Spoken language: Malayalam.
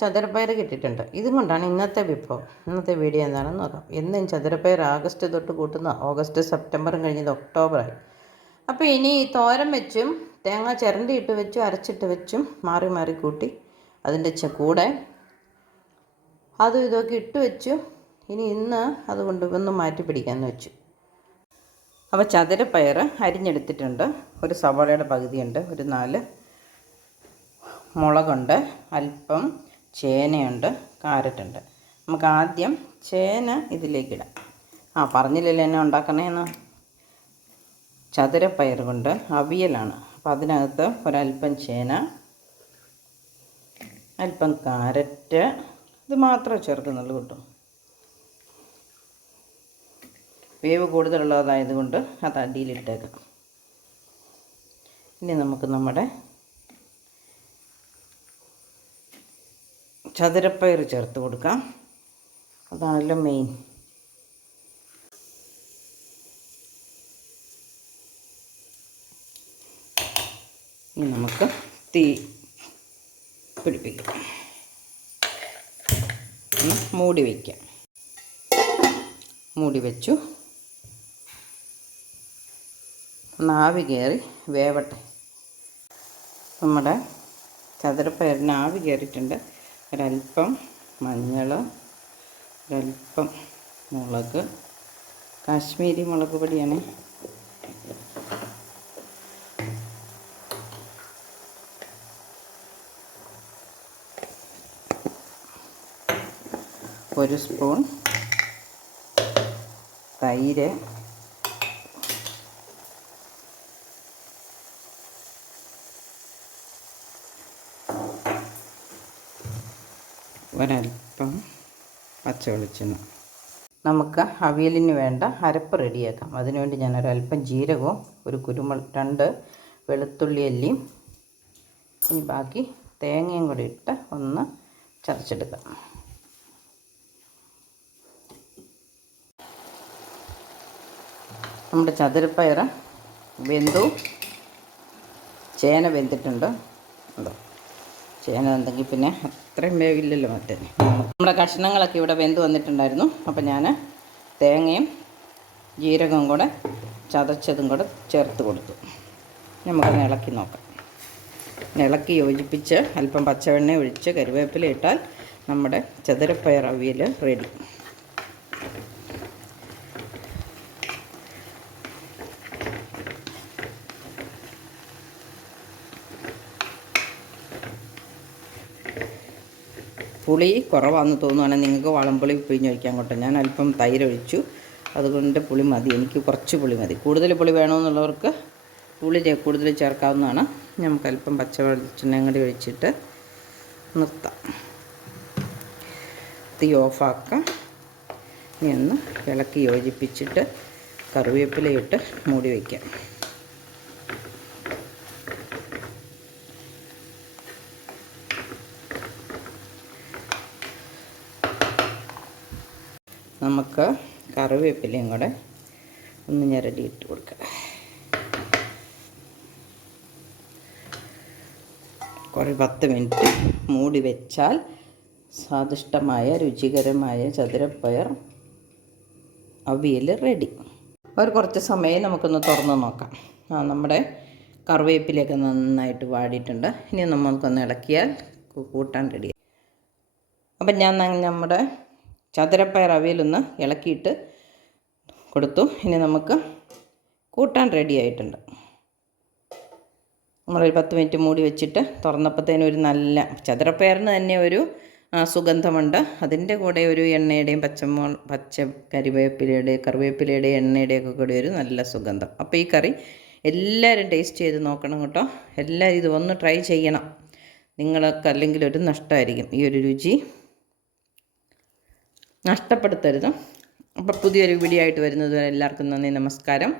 ചതുരപ്പയർ കിട്ടിയിട്ടുണ്ട്. ഇതും കൊണ്ടാണ് ഇന്നത്തെ വിഭവം. ഇന്നത്തെ വീഡിയോ എന്താണെന്ന് നോക്കാം. എന്നും ചതുരപ്പയർ ആഗസ്റ്റ് തൊട്ട് കൂട്ടുന്ന ഓഗസ്റ്റ് സെപ്റ്റംബറും കഴിഞ്ഞത് ഒക്ടോബറായി. അപ്പോൾ ഇനി തോരൻ വെച്ചും തേങ്ങ ചിരണ്ടിയിട്ട് വെച്ചും അരച്ചിട്ട് വെച്ചും മാറി മാറി കൂട്ടി അതിന്റെ കൂടെ അതും ഇതൊക്കെ ഇട്ട് വെച്ചു. ഇനി ഇന്ന് അതുകൊണ്ട് ഒന്ന് മാറ്റി പിടിക്കാമെന്ന് വെച്ചു. അപ്പോൾ ചതുരപ്പയർ അരിഞ്ഞെടുത്തിട്ടുണ്ട്. ഒരു സവാളയുടെ പകുതിയുണ്ട് ഒരു നാല് മുളകുണ്ട് അല്പം ചേനയുണ്ട് കാരറ്റുണ്ട്. നമുക്ക് ആദ്യം ചേന ഇതിലേക്കിടാം ആ പറഞ്ഞില്ലല്ലോ എന്നെ ഉണ്ടാക്കണേന്ന്. ചതുരപ്പയർ കൊണ്ട് അവിയലാണ്. അപ്പോൾ അതിനകത്ത് ഒരല്പം ചേന അല്പം കാരറ്റ് ഇത് മാത്രമേ ചേർക്കുന്നുള്ളൂ കിട്ടും. വേവ് കൂടുതലുള്ളതായതുകൊണ്ട് അത് അടിയിലിട്ടേക്കാം. ഇനി നമുക്ക് നമ്മുടെ ചതുരപ്പയർ ചേർത്ത് കൊടുക്കാം. അതാണല്ലോ മെയിൻ ഇനി നമുക്ക് തീ പിടിപ്പിക്കാം. മൂടി വയ്ക്കാം മൂടി വെച്ചു. ആവി കയറി വേവട്ടെ. നമ്മുടെ ചതുരപ്പയറിന് ആവി കയറിയിട്ടുണ്ട് ഒരല്പം മഞ്ഞൾ ഒരല്പം മുളക് കാശ്മീരി മുളക് പൊടിയാണ്. ഒരു സ്പൂൺ തൈര് ഒരല്പം പച്ച വെളിച്ചെണ്ണ നമുക്ക് അവിയലിന് വേണ്ട അരപ്പ് റെഡിയാക്കാം. അതിനുവേണ്ടി ഞാൻ ഒരല്പം ജീരകവും ഒരു കുരുമുളക് രണ്ട് വെളുത്തുള്ളി അല്ലിയും ഇനി ബാക്കി തേങ്ങയും കൂടി ഇട്ട് ഒന്ന് ചതച്ചെടുക്കാം. നമ്മുടെ ചതുരപ്പയർ വെന്തു. ചേന വെന്തിട്ടുണ്ട്. ഉണ്ടോ? എന്തെങ്കിൽ പിന്നെ അത്രയും വേവില്ലല്ലോ മറ്റേ. നമ്മുടെ കഷ്ണങ്ങളൊക്കെ ഇവിടെ വെന്ത് വന്നിട്ടുണ്ടായിരുന്നു. അപ്പോൾ ഞാൻ തേങ്ങയും ജീരകവും കൂടെ ചതച്ചതും കൂടെ ചേർത്ത് കൊടുത്തു. നമുക്കൊന്ന് ഇളക്കി നോക്കാം. ഇളക്കി യോജിപ്പിച്ച് അല്പം പച്ചവെണ്ണ ഒഴിച്ച് കരുവേപ്പില ഇട്ടാൽ നമ്മുടെ ചതുരപ്പയർ അവിയൽ റെഡി. പുളി കുറവാണെന്ന് തോന്നുകയാണെങ്കിൽ നിങ്ങൾക്ക് വളംപുളി പിഴിഞ്ഞൊഴിക്കാൻ കേട്ടോ. ഞാൻ അല്പം തൈരൊഴിച്ചു അതുകൊണ്ട് പുളി മതി. എനിക്ക് കുറച്ച് പുളി മതി. കൂടുതൽ പുളി വേണമെന്നുള്ളവർക്ക് പുളി കൂടുതൽ ചേർക്കാവുന്നതാണ്. നമുക്ക് അല്പം പച്ച വെളിച്ചെണ്ണയും കൂടി ഒഴിച്ചിട്ട് നിർത്താം. തീ ഓഫാക്കാം. ഇനി ഒന്ന് ഇളക്കി യോജിപ്പിച്ചിട്ട് കറിവേപ്പിലയിട്ട് മൂടി വയ്ക്കാം നമുക്ക് കറിവേപ്പിലയും കൂടെ ഒന്ന് ഞെരടി ഇട്ട് കൊടുക്കാം. കുറേ പത്ത് മിനിറ്റ് മൂടി വെച്ചാൽ സ്വാദിഷ്ടമായ രുചികരമായ ചതുരപ്പയർ അവിയൽ റെഡി ഒരു കുറച്ച് സമയം നമുക്കൊന്ന് തുറന്ന് നോക്കാം. ആ നമ്മുടെ കറിവേപ്പിലയൊക്കെ നന്നായിട്ട് വാടിയിട്ടുണ്ട്. ഇനി നമുക്കൊന്ന് ഇളക്കിയാൽ കൂട്ടാൻ റെഡി അപ്പം ഞാൻ നമ്മുടെ ചതുരപ്പയർ അവയിലൊന്ന് ഇളക്കിയിട്ട് കൊടുത്തു. ഇനി നമുക്ക് കൂട്ടാൻ റെഡി ആയിട്ടുണ്ട്. നമ്മളൊരു പത്ത് മിനിറ്റ് മൂടി വെച്ചിട്ട് തുറന്നപ്പോഴത്തേനും ഒരു നല്ല ചതുരപ്പയറിന് തന്നെ ഒരു സുഗന്ധമുണ്ട്. അതിന്റെ കൂടെ ഒരു എണ്ണയുടെയും പച്ചമോ പച്ച കരിവേപ്പിലയുടെ കറിവേപ്പിലയുടെ എണ്ണയുടെയൊക്കെ കൂടി ഒരു നല്ല സുഗന്ധം. അപ്പോൾ ഈ കറി എല്ലാവരും ടേസ്റ്റ് ചെയ്ത് നോക്കണം കേട്ടോ. എല്ലാവരും ഇത് ഒന്ന് ട്രൈ ചെയ്യണം. നിങ്ങൾക്ക് അല്ലെങ്കിൽ ഒരു നഷ്ടമായിരിക്കും ഈ ഒരു രുചി നഷ്ടപ്പെടുത്തരുത്. അപ്പോൾ പുതിയൊരു വീഡിയോ ആയിട്ട് വരുന്നത് വരെ എല്ലാവർക്കും നന്ദി നമസ്കാരം.